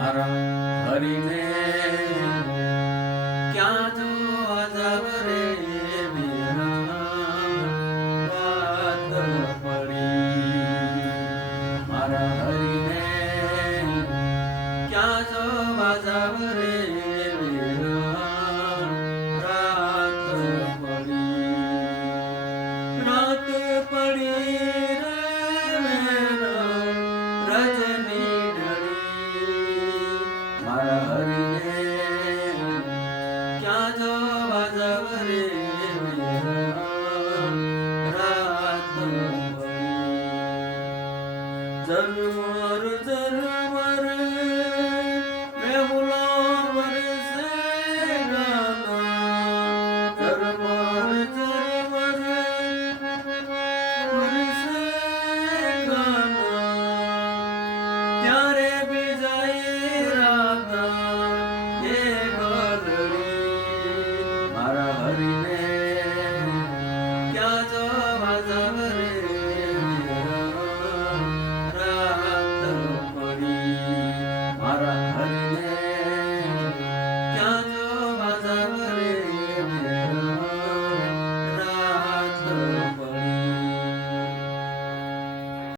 મારા હરીને ક્યાં જોવા જાવ રે વાત પડી મારા હરીને ક્યાં જોવા જાવ રે રાત પડી રજની ઢળી મારા હરીને ક્યાં જોવા જાવ રે રાત ઝરમર ઝરમર મેહુલો વરસે ગાના ઝરમર ઝરમર વરસે ગાના ત્યારે બીજાઈ રાતા